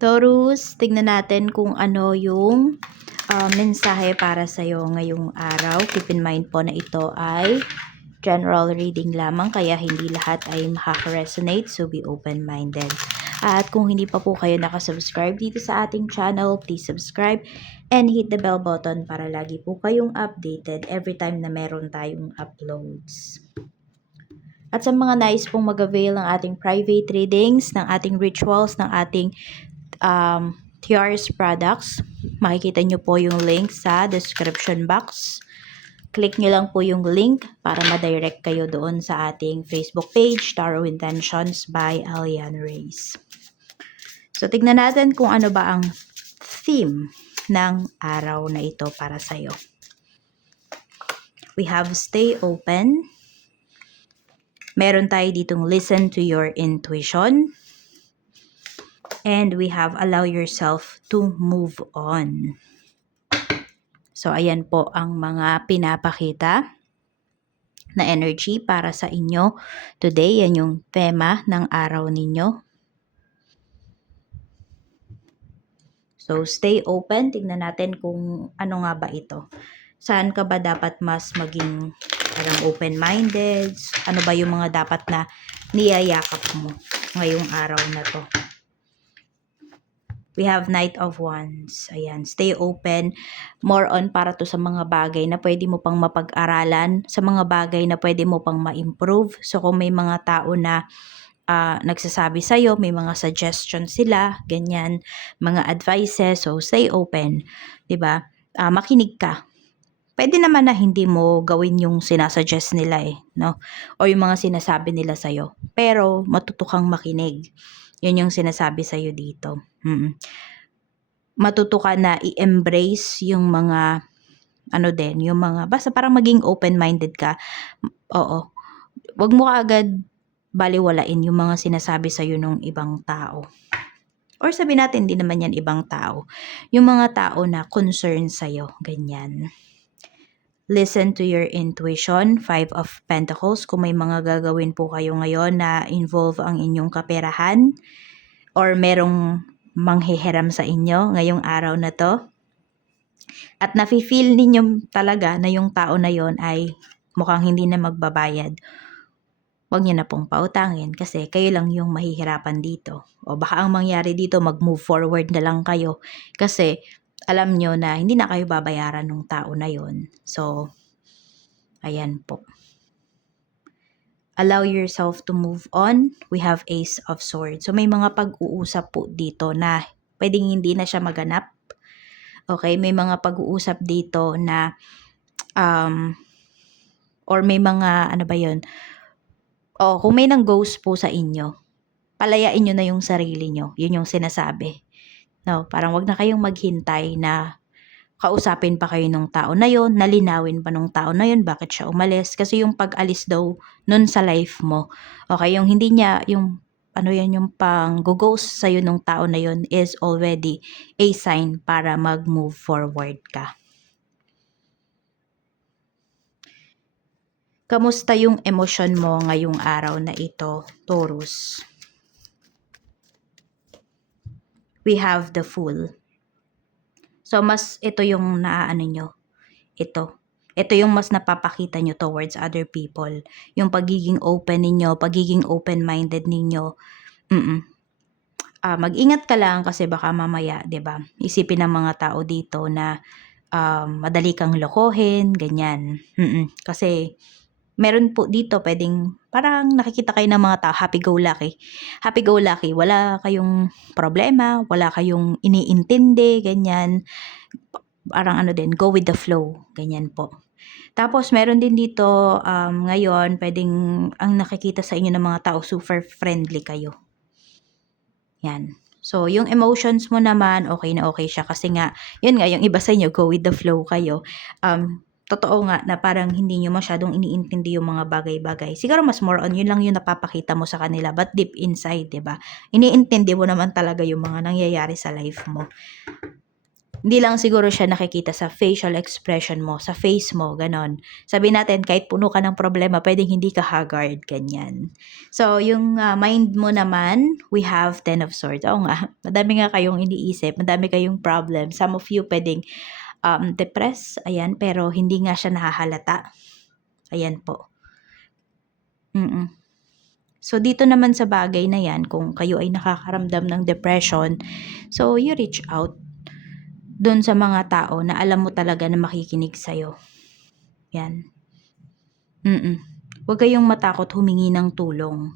Taurus, tignan natin kung ano yung mensahe para sa'yo ngayong araw. Keep in mind po na ito ay general reading lamang, kaya hindi lahat ay makaka-resonate, so be open-minded. At kung hindi pa po kayo nakasubscribe dito sa ating channel, please subscribe and hit the bell button para lagi po kayong updated every time na meron tayong uploads. At sa mga nais pong mag-avail ng ating private readings, ng ating rituals, ng ating TRS products, makikita nyo po yung link sa description box. Click nyo lang po yung link para ma-direct kayo doon sa ating Facebook page, Tarot Intentions by Alian Reyes. So, tignan natin kung ano ba ang theme ng araw na ito para sa'yo. We have stay open. Meron tayo ditong listen to your intuition. And we have allow yourself to move on. So, ayan po ang mga pinapakita na energy para sa inyo today. Yan yung tema ng araw ninyo. So, stay open. Tignan natin kung ano nga ba ito. Saan ka ba dapat mas maging parang open-minded? Ano ba yung mga dapat na niyayakap mo ngayong araw na to? We have Knight of Wands. Ayan, stay open. More on para to sa mga bagay na pwede mo pang mapag-aralan, sa mga bagay na pwede mo pang ma-improve. So, kung may mga tao na nagsasabi sa'yo, may mga suggestions sila, ganyan, mga advices, so stay open. 'Di ba? Makinig ka. Pwede naman na hindi mo gawin yung sinasuggest nila no? O yung mga sinasabi nila sa'yo. Pero, matuto kang makinig. Yun yung sinasabi sa'yo dito. Matuto ka na i-embrace yung mga, yung mga, basta parang maging open-minded ka. Oo. Wag mo kaagad baliwalain yung mga sinasabi sa'yo ng ibang tao. Or sabi natin, hindi naman yan ibang tao. Yung mga tao na concern sa'yo, ganyan. Listen to your intuition, 5 of Pentacles. Kung may mga gagawin po kayo ngayon na involve ang inyong kaperahan or merong manghihiram sa inyo ngayong araw na to, at nafe-feel ninyo talaga na yung tao na yon ay mukhang hindi na magbabayad, huwag nyo na pong pautangin kasi kayo lang yung mahihirapan dito. O baka ang mangyari dito, mag-move forward na lang kayo kasi alam nyo na hindi na kayo babayaran ng tao na yon. So, ayan po. Allow yourself to move on. We have Ace of Swords. So, may mga pag-uusap po dito na pwedeng hindi na siya maganap. Okay? May mga pag-uusap dito na or may mga, ano ba yun? Kung may nang ghost po sa inyo, palayain nyo na yung sarili nyo. Yun yung sinasabi. No? Parang wag na kayong maghintay na kausapin pa kayo ng tao na yon, nalinawin pa ng tao na yon bakit siya umalis. Kasi yung pag-alis daw nun sa life mo, okay, yung hindi niya, yung yung pang-ghost sa'yo ng tao na yon is already a sign para mag-move forward ka. Kamusta yung emosyon mo ngayong araw na ito, Taurus? We have the Fool. So, mas ito yung naaano nyo. Ito yung mas napapakita nyo towards other people. Yung pagiging open ninyo, pagiging open-minded ninyo. Mag-ingat ka lang kasi baka mamaya, 'di ba? Isipin ng mga tao dito na madali kang lokohin, ganyan. Kasi meron po dito pwedeng parang nakikita kayo ng mga tao happy-go-lucky. Happy-go-lucky, wala kayong problema, wala kayong iniintindi, ganyan. Parang go with the flow, ganyan po. Tapos meron din dito ngayon pwedeng ang nakikita sa inyo ng mga tao super friendly kayo. Yan. So, yung emotions mo naman, okay na okay siya. Kasi nga, yun nga, yung iba sa inyo, go with the flow kayo. Totoo nga na parang hindi nyo masyadong iniintindi yung mga bagay-bagay. Siguro mas more on, yun lang yung napapakita mo sa kanila. But deep inside, diba? Iniintindi mo naman talaga yung mga nangyayari sa life mo. Hindi lang siguro siya nakikita sa facial expression mo, sa face mo, ganon. Sabi natin, kahit puno ka ng problema, pwedeng hindi ka haggard, ganyan. So, yung mind mo naman, we have 10 of Swords. Oo nga, madami nga kayong iniisip, madami kayong problem. Some of you pwedeng depressed, ayan, pero hindi nga siya nahahalata. Ayan po. So, dito naman sa bagay na yan, kung kayo ay nakakaramdam ng depression, so you reach out doon sa mga tao na alam mo talaga na makikinig sa'yo. Yan. Huwag kayong matakot humingi ng tulong.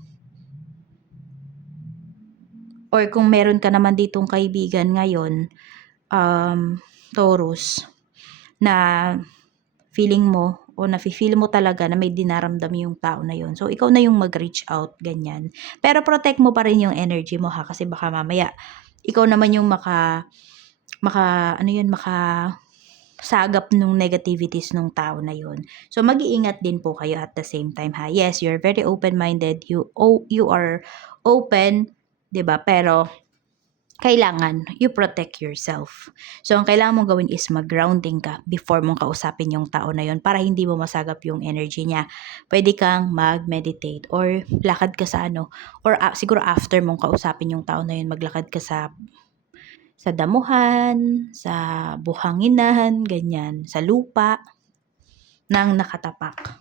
Or kung meron ka naman ditong kaibigan ngayon, Taurus, na feeling mo o nafe-feel mo talaga na may dinaramdam yung tao na yun. So, ikaw na yung mag-reach out, ganyan. Pero protect mo pa rin yung energy mo ha, kasi baka mamaya, ikaw naman yung sagap nung negativities nung tao na yun. So, mag-iingat din po kayo at the same time ha. Yes, you're very open-minded. You are open, 'di ba? Pero kailangan you protect yourself. So, ang kailangan mong gawin is mag-grounding ka before mong kausapin yung tao na yun para hindi mo masagap yung energy niya. Pwede kang mag-meditate or lakad ka sa or siguro after mong kausapin yung tao na yun, maglakad ka sa damuhan, sa buhanginan, ganyan, sa lupa nang nakatapak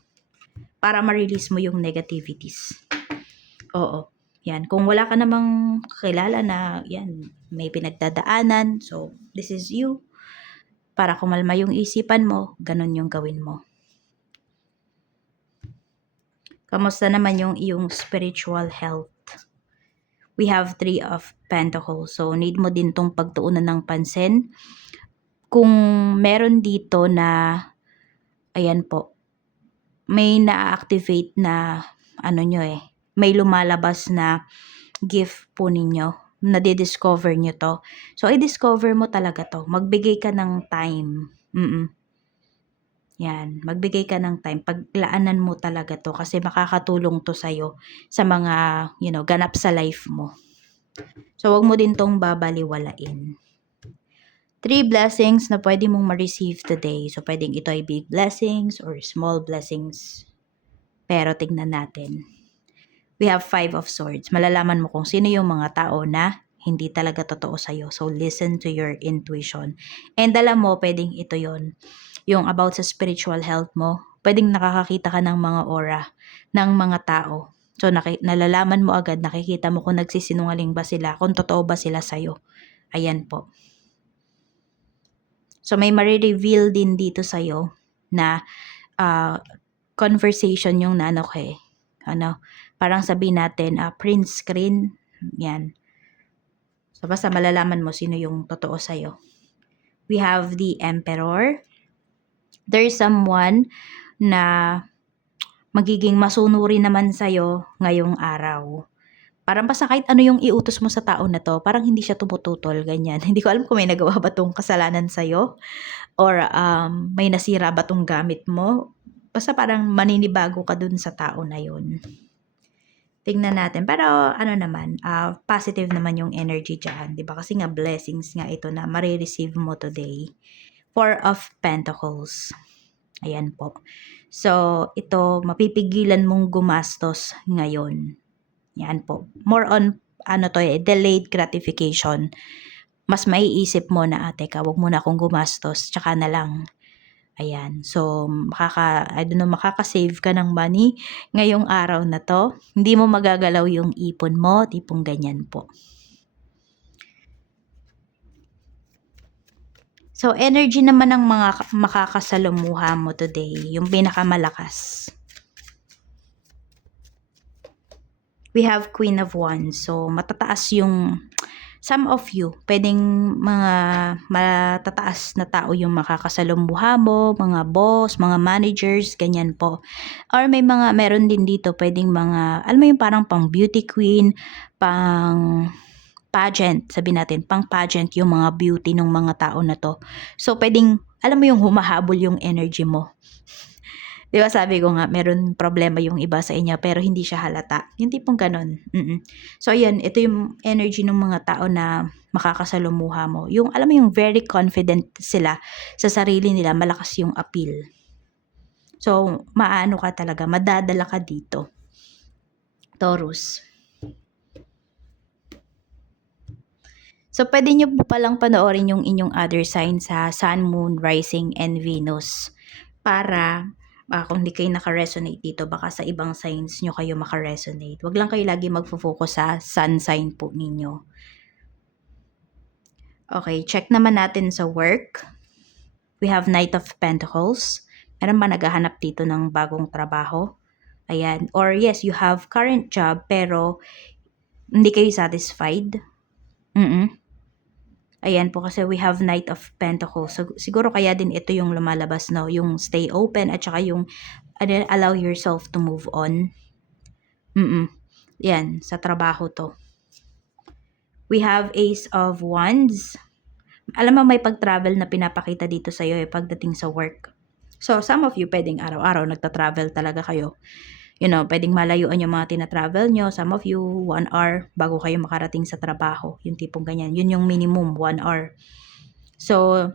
para ma-release mo yung negativities. Oo. Yan. Kung wala ka namang kakilala na yan, may pinagdadaanan, so this is you. Para kumalma yung isipan mo, ganun yung gawin mo. Kamusta naman yung iyong spiritual health? We have 3 of Pentacles. So, need mo din tong pagtuunan ng pansin. Kung meron dito na, ayan po, may na-activate na, may lumalabas na gift po ninyo, nadidiscover nyo to. So, i-discover mo talaga to. Magbigay ka ng time. Yan, magbigay ka ng time. Paglaanan mo talaga to kasi makakatulong to sa'yo sa mga, ganap sa life mo. So, wag mo din tong babaliwalain. 3 blessings na pwede mong ma-receive today. So, pwedeng ito ay big blessings or small blessings. Pero tignan natin. We have 5 of Swords. Malalaman mo kung sino yung mga tao na hindi talaga totoo sa'yo. So, listen to your intuition. And alam mo, pwedeng ito yon, yung about sa spiritual health mo. Pwedeng nakakakita ka ng mga aura ng mga tao. So, nalalaman mo agad, nakikita mo kung nagsisinungaling ba sila, kung totoo ba sila sa'yo. Ayan po. So, may marireveal din dito sa'yo na conversation yung parang sabihin natin, print screen, yan. So, basta malalaman mo sino yung totoo sa'yo. We have the Emperor. There is someone na magiging masunuri naman sa'yo ngayong araw. Parang basta kahit ano yung iutos mo sa tao na to, parang hindi siya tumututol, ganyan. Hindi ko alam kung may nagawa ba tong kasalanan sa'yo or may nasira ba tong gamit mo. Basta parang maninibago ka dun sa tao na yun. Tingnan natin. Pero positive naman yung energy dyan. Diba? Kasi nga blessings nga ito na marireceive mo today. 4 of Pentacles. Ayan po. So, ito, mapipigilan mong gumastos ngayon. Yan po. More on, delayed gratification. Mas maiisip mo na, teka, wag mo na akong gumastos, tsaka na lang. Ayan. So, makaka-save ka ng money ngayong araw na to. Hindi mo magagalaw yung ipon mo, tipong ganyan po. So, energy naman ng mga makakasalamuha mo today, yung pinakamalakas. We have Queen of Wands. So, matataas yung, some of you, pwedeng mga matataas na tao yung makakasalumuha mo, mga boss, mga managers, ganyan po. Or meron din dito, pwedeng mga, alam mo yung parang pang beauty queen, pang pageant, sabi natin, pang pageant yung mga beauty ng mga tao na to. So, pwedeng, alam mo yung humahabol yung energy mo. 'Di ba sabi ko nga meron problema yung iba sa inyo pero hindi siya halata, yung tipong gano'n, So ayan, ito yung energy ng mga tao na makakasalumuha mo, yung alam mo yung very confident sila sa sarili nila, malakas yung appeal. So maano ka talaga, madadala ka dito, Taurus. So puwede niyo po palang panoorin yung inyong other sign sa Sun, Moon, Rising, and Venus para kung di kayo naka-resonate dito, baka sa ibang signs nyo kayo maka-resonate. Wag lang kayo lagi magfo-focus sa sun sign po ninyo. Okay, check naman natin sa work. We have Knight of Pentacles. Meron ba naghahanap dito ng bagong trabaho? Ayan. Or yes, you have current job pero hindi kayo satisfied. Ayan po kasi we have Knight of Pentacles. So, siguro kaya din ito yung lumalabas, no? Yung stay open at saka yung allow yourself to move on. Yan, sa trabaho to. We have Ace of Wands. Alam mo may pag-travel na pinapakita dito sa'yo pagdating sa work. So, some of you pwedeng araw-araw nagta-travel talaga kayo. You know, pwedeng malayuan yung mga tina-travel nyo. Some of you, 1 hour bago kayo makarating sa trabaho. Yung tipong ganyan. Yun yung minimum, 1 hour. So,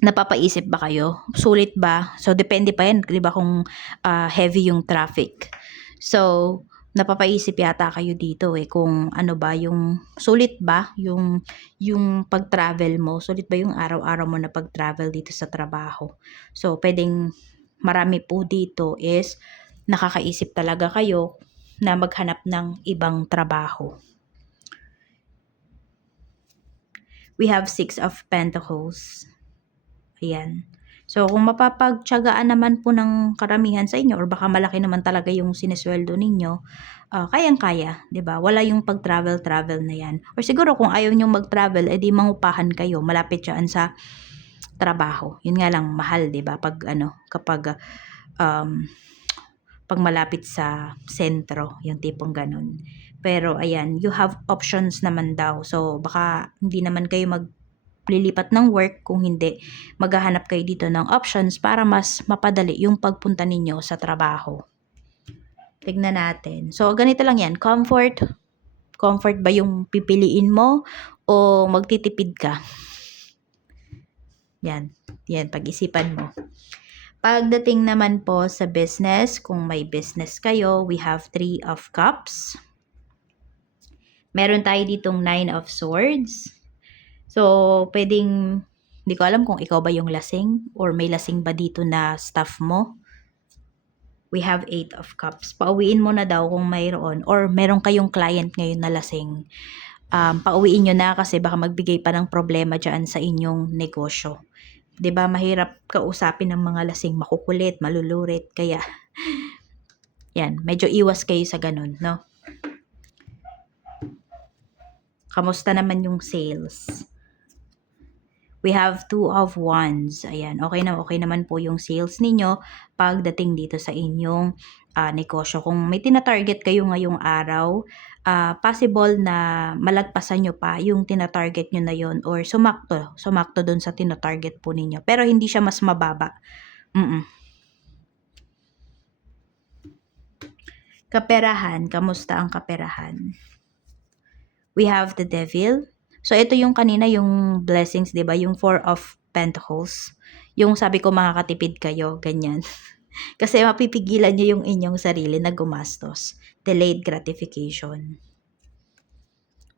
napapaisip ba kayo? Sulit ba? So, depende pa yan, di ba, kung heavy yung traffic. So, napapaisip yata kayo dito kung ano ba yung sulit ba yung pag-travel mo, sulit ba yung araw-araw mo na pag-travel dito sa trabaho. So, pwedeng marami po dito is nakakaisip talaga kayo na maghanap ng ibang trabaho. We have Six of Pentacles. Ayan. So, kung mapapagtiyagaan naman po ng karamihan sa inyo or baka malaki naman talaga yung sinesweldo ninyo, kayang-kaya, 'di ba? Wala yung pag-travel na 'yan. Or siguro kung ayaw niyo mag-travel, edi mangupahan kayo, malapit 'yan sa trabaho. Yun nga lang mahal, 'di ba? Kapag pag malapit sa sentro, yung tipong ganun. Pero ayan, you have options naman daw. So, baka hindi naman kayo lilipat ng work, kung hindi, maghahanap kayo dito ng options para mas mapadali yung pagpunta ninyo sa trabaho. Tignan natin. So, ganito lang yan. Comfort ba yung pipiliin mo o magtitipid ka? Yan, pag-isipan mo. Pagdating naman po sa business, kung may business kayo, we have 3 of Cups. Meron tayo ditong 9 of Swords. So, pwedeng, hindi ko alam kung ikaw ba yung lasing or may lasing ba dito na staff mo. We have 8 of Cups. Pauwiin mo na daw kung mayroon or meron kayong client ngayon na lasing. Pauwiin nyo na kasi baka magbigay pa ng problema dyan sa inyong negosyo. 'Di ba mahirap kausapin ng mga lasing, makukulit, malulurit, kaya yan, medyo iwas kayo sa ganun, no? Kamusta naman yung sales? We have 2 of Wands. Ayan, okay naman po yung sales ninyo pagdating dito sa inyong negosyo. Kung may tina-target kayo ngayong araw, possible na malagpasan nyo pa yung tina-target nyo na yon or sumakto dun sa tina-target po ninyo. Pero hindi siya mas mababa. Kaperahan, kamusta ang kaperahan? We have the Devil. So, ito yung kanina, yung blessings, di ba? Yung 4 of Pentacles. Yung sabi ko, makakatipid kayo, ganyan. Kasi mapipigilan nyo yung inyong sarili na gumastos. Delayed gratification.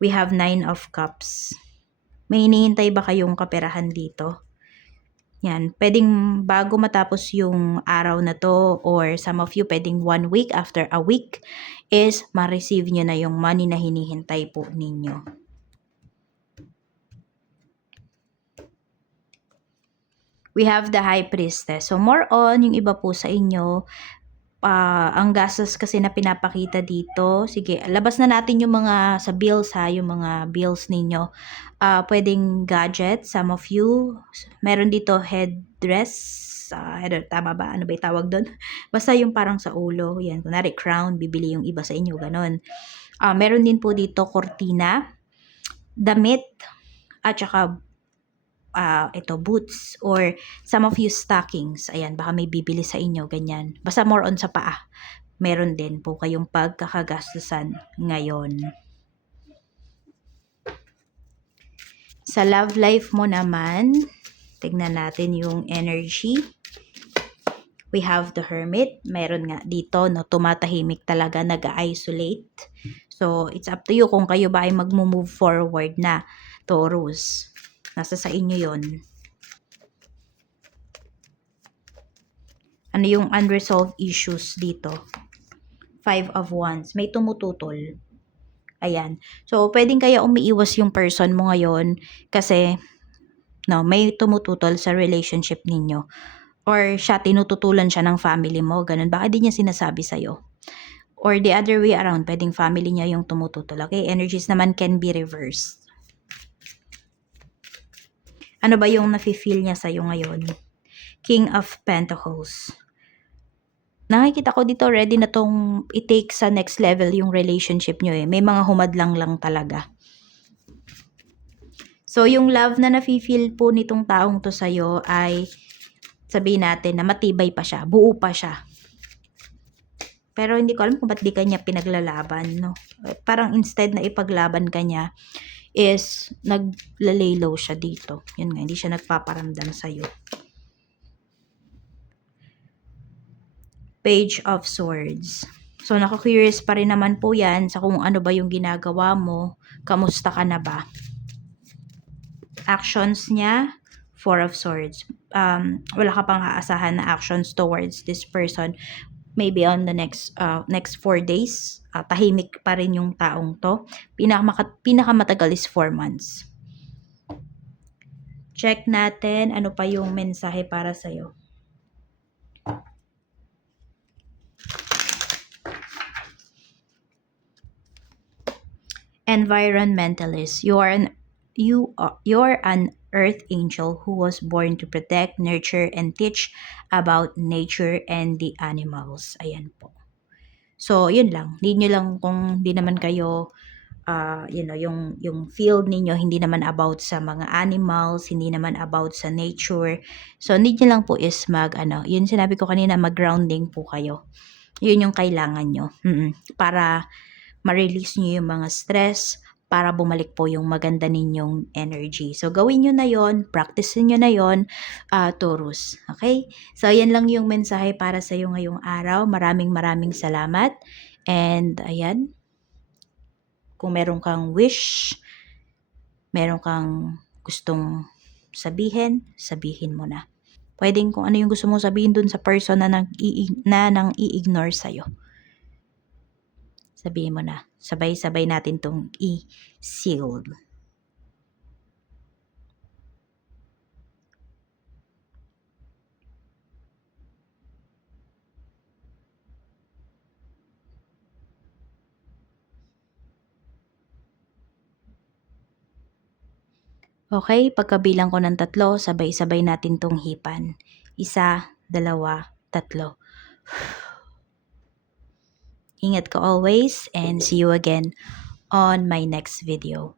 We have 9 of Cups. May hinihintay ba kayong kaperahan dito? Yan, pwedeng bago matapos yung araw na to or some of you pwedeng 1 week, after a week is ma-receive nyo na yung money na hinihintay po ninyo. We have the High Priestess. So more on, yung iba po sa inyo, ang gastos kasi na pinapakita dito. Sige, labas na natin yung mga sa bills yung mga bills ninyo. Pwedeng gadget, some of you. Meron dito headdress. Tama ba? Ano ba yung tawag doon? Basta yung parang sa ulo. Yan, kunwari crown, bibili yung iba sa inyo, ganun. Meron din po dito cortina, damit, at saka ito boots or some of you stockings. Ayan, baka may bibili sa inyo, ganyan. Basta more on sa paa. Meron din po kayong pagkakagastusan ngayon. Sa love life mo naman, tignan natin yung energy. We have the Hermit. Meron nga dito, no, tumatahimik talaga, nag-isolate. So, it's up to you kung kayo ba ay mag-move forward na, Taurus. Nasa sa inyo yon. Ano yung unresolved issues dito? 5 of Wands. May tumututol. Ayan. So, pwedeng kaya umiiwas yung person mo ngayon kasi no, may tumututol sa relationship ninyo. Or siya, tinututulan siya ng family mo. Ganun. Baka di niya sinasabi sa'yo. Or the other way around, pwedeng family niya yung tumututol. Okay? Energies naman can be reversed. Ano ba yung nafe-feel niya sa'yo ngayon? King of Pentacles. Nakikita ko dito ready na tong i-take sa next level yung relationship nyo eh. May mga humadlang lang talaga. So, yung love na nafe-feel po nitong taong to sa'yo ay sabihin natin na matibay pa siya, buo pa siya. Pero hindi ko alam kung ba't di kanya pinaglalaban, no? Parang instead na ipaglaban kanya is naglalay low siya dito. Yun nga, hindi siya nagpaparamdam sa'yo. Page of Swords. So, naku-curious pa rin naman po yan sa kung ano ba yung ginagawa mo. Kamusta ka na ba? Actions niya, 4 of Swords. Wala ka pang aasahan na actions towards this person. Maybe on the next 4 days. Tahimik pa rin yung taong to. Pinakamatagal is 4 months. Check natin ano pa yung mensahe para sa'yo. Environmentalist. You're an earth angel who was born to protect, nurture, and teach about nature and the animals. Ayan po. So, yun lang. Hindi nyo lang kung di naman kayo, yung field ninyo, hindi naman about sa mga animals, hindi naman about sa nature. So, need nyo lang po is yun sinabi ko kanina, mag-grounding po kayo. Yun yung kailangan nyo. Para ma-release nyo yung mga stress, para bumalik po yung maganda ninyong energy. So, gawin nyo na yon, practice nyo na yon, Taurus. Okay? So, yan lang yung mensahe para sa iyo ngayong araw. Maraming salamat. And, ayan, kung meron kang wish, meron kang gustong sabihin, sabihin mo na. Pwedeng kung ano yung gusto mong sabihin dun sa person na nang i-ignore sa'yo. Sabihin mo na. Sabay-sabay natin tong i-seal. Okay, pagkabilang ko ng 3, sabay-sabay natin tong hipan. 1, 2, 3. Ingat ka always and see you again on my next video.